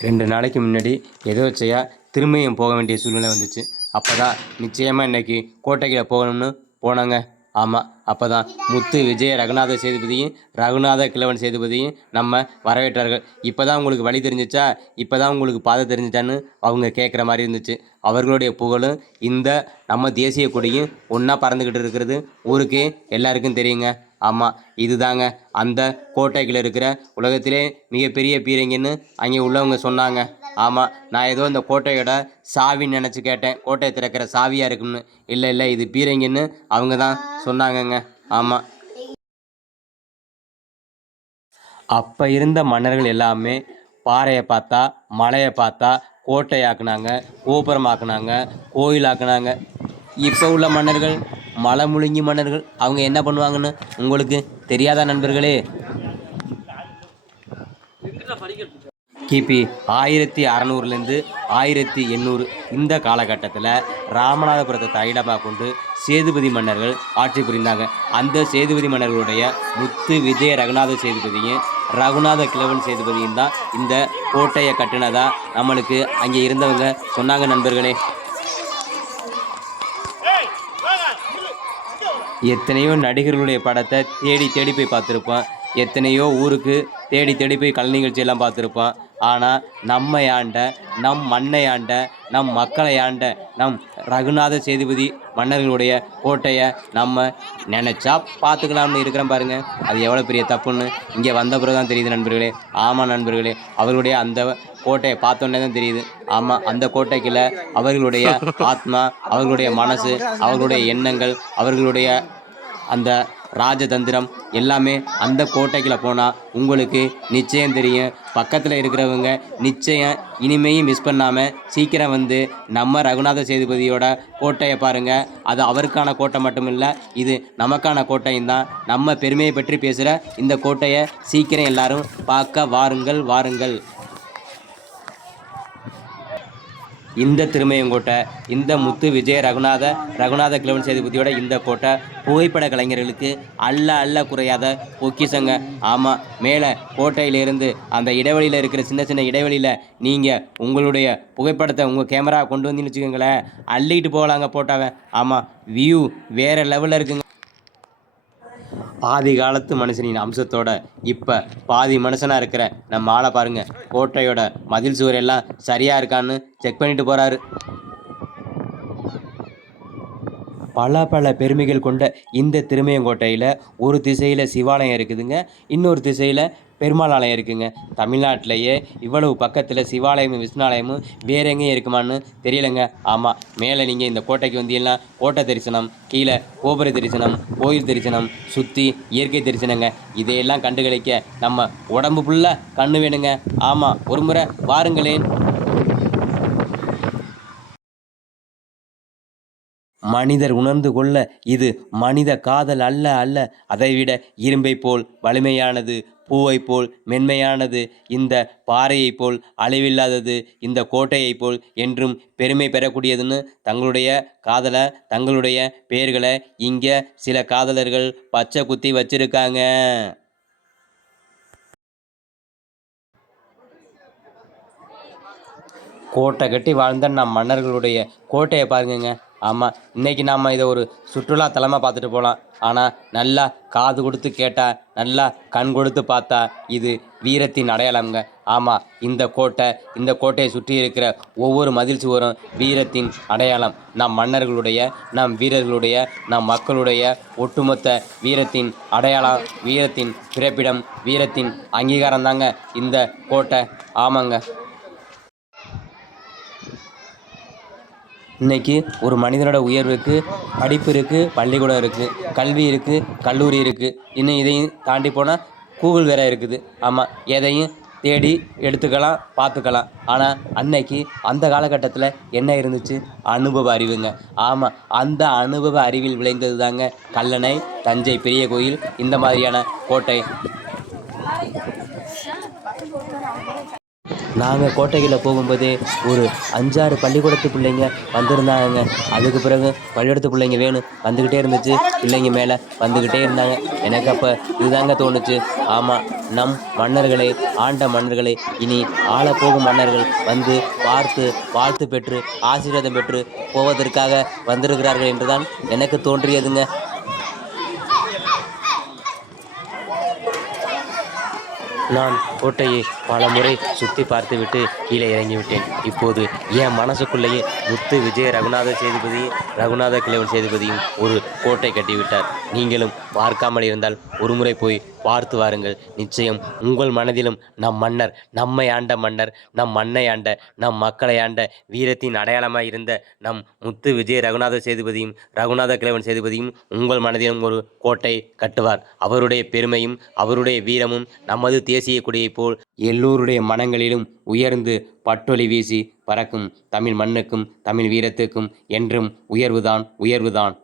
2 நாளைக்கு முன்னாடி எதேர்ச்சையா திரும்பியும் போக வேண்டிய சூழ்நிலை வந்துச்சு. அப்பதான் நிச்சயமா இன்னைக்கு கோட்டைக்குள்ள போகணும்னு போனாங்க. ஆமாம், அப்பதான் முத்து விஜய ரகுநாத சேதுபதியும் ரகுநாத கிழவன் சேதுபதியும் நம்ம வரவேற்றார்கள். இப்போதான் உங்களுக்கு வழி தெரிஞ்சிச்சா, இப்போதான் உங்களுக்கு பாதை தெரிஞ்சிச்சான்னு அவங்க கேட்குற மாதிரி இருந்துச்சு. அவர்களுடைய புகழும் இந்த நம்ம தேசிய கொடியும் ஒன்றா பறந்துக்கிட்டு இருக்கிறது ஊருக்கே எல்லாருக்கும் தெரியுங்க. ஆமாம், இதுதாங்க அந்த கோட்டைக்குள்ள இருக்கிற உலகத்திலே மிகப்பெரிய பீரங்கின்னு அங்கே உள்ளவங்க சொன்னாங்க. ஆமாம், நான் ஏதோ இந்த கோட்டையோட சாவின்னு நினச்சி கேட்டேன். கோட்டையை திறக்கிற சாவியாக இருக்கும்னு. இல்லை இல்லை, இது பீரங்கின்னு அவங்க தான் சொன்னாங்கங்க. ஆமாம், அப்போ இருந்த மன்னர்கள் எல்லாமே பாறையை பார்த்தா, மலையை பார்த்தா கோட்டையாக்குனாங்க, கோபுரமாக்குனாங்க, கோயிலாக்குனாங்க. இப்போ உள்ள மன்னர்கள் மலை முழுங்கி மன்னர்கள். அவங்க என்ன பண்ணுவாங்கன்னு உங்களுக்கு தெரியாதா நண்பர்களே? கிபி 1600லேருந்து 1800 இந்த காலகட்டத்தில் ராமநாதபுரத்தை தலையிடமாக கொண்டு சேதுபதி மன்னர்கள் ஆட்சி புரிந்தாங்க. அந்த சேதுபதி மன்னர்களுடைய முத்து விஜய ரகுநாத சேதுபதியும் ரகுநாத கிழவன் சேதுபதியும் தான் இந்த கோட்டையை கட்டினதா நம்மளுக்கு அங்கே இருந்தவங்க சொன்னாங்க நண்பர்களே. எத்தனையோ நடிகர்களுடைய படத்தை தேடி தேடி போய் பார்த்துருப்போம். எத்தனையோ ஊருக்கு தேடி தேடி போய் கலை நிகழ்ச்சியெல்லாம் பார்த்துருப்போம். ஆனால் நம்ம ஆண்ட, நம் மண்ணை ஆண்ட, நம் மக்களை ஆண்ட நம் ரகுநாத சேதுபதி மன்னர்களுடைய கோட்டையை நம்ம நினச்சா பார்த்துக்கலாம்னு இருக்கிறோம் பாருங்க. அது எவ்வளோ பெரிய தப்புன்னு இங்கே வந்த பிறகு தான் தெரியுது நண்பர்களே. ஆமாம் நண்பர்களே, அவர்களுடைய அந்த கோட்டையை பார்த்தோன்னே தான் தெரியுது. ஆமாம், அந்த கோட்டைக்குள்ள அவர்களுடைய ஆத்மா, அவர்களுடைய மனசு, அவர்களுடைய எண்ணங்கள், அவர்களுடைய அந்த ராஜதந்திரம் எல்லாமே அந்த கோட்டைக்குள்ள போனால் உங்களுக்கு நிச்சயம் தெரியும். பக்கத்தில் இருக்கிறவங்க நிச்சயம் இனிமேயும் மிஸ் பண்ணாமல் சீக்கிரம் வந்து நம்ம ரகுநாத சேதுபதியோட கோட்டையை பாருங்கள். அது அவருக்கான கோட்டை மட்டும் இல்லை, இது நமக்கான கோட்டையும் தான். நம்ம பெருமையை பற்றி பேசுகிற இந்த கோட்டையை சீக்கிரம் எல்லாரும் பார்க்க வாருங்கள் வாருங்கள். இந்த திருமயங்கோட்டை, இந்த முத்து விஜய ரகுநாத கிழவன் சேதுபதியோட இந்த கோட்டை புகைப்பட கலைஞர்களுக்கு அல்ல குறையாத பொக்கிஷங்க. ஆமாம், மேலே கோட்டையிலேருந்து அந்த இடைவெளியில் இருக்கிற சின்ன சின்ன இடைவெளியில் நீங்கள் உங்களுடைய புகைப்படத்தை உங்கள் கேமரா கொண்டு வந்தீங்கன்னு வச்சுக்கோங்களேன், அள்ளிக்கிட்டு போகலாங்க போட்டாவை. ஆமாம், வியூ வேறு லெவலில் இருக்குங்க. பாதி காலத்து மனுஷனின் அம்சத்தோட இப்போ பாதி மனுஷனாக இருக்கிற நம்ம ஆளை பாருங்கள். கோட்டையோட மதில் சுவர் எல்லாம் சரியாக இருக்கான்னு செக் பண்ணிட்டு போகிறாரு. பல பெருமைகள் கொண்ட இந்த திருமயங்கோட்டையில் ஒரு திசையில் சிவாலயம் இருக்குதுங்க, இன்னொரு திசையில் பெருமாள் ஆலயம் இருக்குங்க. தமிழ்நாட்டிலேயே இவ்வளவு பக்கத்தில் சிவாலயமும் விஷ்ணாலயமும் வேற எங்கேயும் இருக்குமான்னு தெரியலைங்க. ஆமாம், மேலே நீங்கள் இந்த கோட்டைக்கு வந்தீங்கன்னா கோட்டை தரிசனம், கீழே கோபுர தரிசனம், கோயில் தரிசனம், சுற்றி இயற்கை தரிசனங்க. இதையெல்லாம் கண்டுகளிக்க நம்ம உடம்பு ஃபுல்லாக கண்ணு வேணுங்க. ஆமாம், ஒரு முறை வாருங்களேன். மனிதர் உணர்ந்து கொள்ள இது மனித காதல் அல்ல, அதைவிட இரும்பை போல் வலிமையானது, பூவை போல் மென்மையானது, இந்த பாறையை போல் அழிவில்லாதது, இந்த கோட்டையை போல் என்றும் பெருமை பெறக்கூடியதுன்னு தங்களுடைய காதலை, தங்களுடைய பெயர்களை இங்கே சில காதலர்கள் பச்சை குத்தி வச்சிருக்காங்க. கோட்டை கட்டி வாழ்ந்த நம் மன்னர்களுடைய கோட்டையை பாருங்கங்க. ஆமாம், இன்றைக்கி நாம் இதை ஒரு சுற்றுலா தலமாக பார்த்துட்டு போகலாம். ஆனால் நல்லா காது கொடுத்து கேட்டால், நல்லா கண் கொடுத்து பார்த்தா இது வீரத்தின் அடையாளம்ங்க. ஆமாம், இந்த கோட்டையை சுற்றி இருக்கிற ஒவ்வொரு மதில் சுவரும் வீரத்தின் அடையாளம். நம் மன்னர்களுடைய, நம் வீரர்களுடைய, நம் மக்களுடைய ஒட்டுமொத்த வீரத்தின் அடையாளம், வீரத்தின் பிறப்பிடம், வீரத்தின் அங்கீகாரம் தாங்க இந்த கோட்டை. ஆமாங்க, இன்றைக்கி ஒரு மனிதனோட உயர்வுக்கு படிப்பு இருக்குது, பள்ளிக்கூடம் இருக்குது, கல்வி இருக்குது, கல்லூரி இருக்குது, இன்னும் இதையும் தாண்டி போனால் கூகுள் வேறு இருக்குது. ஆமாம், எதையும் தேடி எடுத்துக்கலாம், பார்த்துக்கலாம். ஆனால் அன்னைக்கு அந்த காலகட்டத்தில் என்ன இருந்துச்சு? அனுபவ அறிவுங்க. ஆமாம், அந்த அனுபவ அறிவில் விளைந்தது தாங்க கல்லணை, தஞ்சை பெரிய கோயில், இந்த மாதிரியான கோட்டை. நாங்கள் கோட்டைக்குள்ளே போகும்போதே ஒரு 5-6 பள்ளிக்கூடத்து பிள்ளைங்க வந்திருந்தாங்கங்க. அதுக்கு பிறகு பள்ளிக்கூடத்து பிள்ளைங்க வேணும் வந்துக்கிட்டே இருந்துச்சு. பிள்ளைங்க மேலே வந்துக்கிட்டே இருந்தாங்க. எனக்கு அப்போ இதுதாங்க தோணுச்சு. ஆமாம், நம் மன்னர்களே, ஆண்ட மன்னர்களே, இனி ஆளப்போகும் மன்னர்கள் வந்து பார்த்து வாழ்த்து பெற்று ஆசீர்வாதம் பெற்று போவதற்காக வந்திருக்கிறார்கள் என்றுதான் எனக்கு தோன்றியதுங்க. நான் கோட்டையை பல முறை சுற்றி பார்த்துவிட்டு கீழே இறங்கிவிட்டேன். இப்போது என் மனசுக்குள்ளேயே முத்து விஜய ரகுநாத சேதுபதியும் ரகுநாத கிழவன் சேதுபதியும் ஒரு கோட்டை கட்டிவிட்டார். நீங்களும் பார்க்காமல் இருந்தால் ஒருமுறை போய் பார்த்து வாருங்கள். நிச்சயம் உங்கள் மனதிலும் நம் மன்னர், நம்மை ஆண்ட மன்னர், நம் மண்ணை ஆண்ட, நம் மக்களை ஆண்ட வீரத்தின் அடையாளமாய் இருந்த நம் முத்து விஜய ரகுநாத சேதுபதியும் ரகுநாத கிழவன் சேதுபதியும் உங்கள் மனதிலும் ஒரு கோட்டை கட்டுவார். அவருடைய பெருமையும் அவருடைய வீரமும் நமது தேசிய கொடியைப் போல் எல்லோருடைய மனங்களிலும் உயர்ந்து பட்டொலி வீசி பறக்கும். தமிழ் மண்ணுக்கும் தமிழ் வீரத்துக்கும் என்றும் உயர்வுதான், உயர்வுதான்.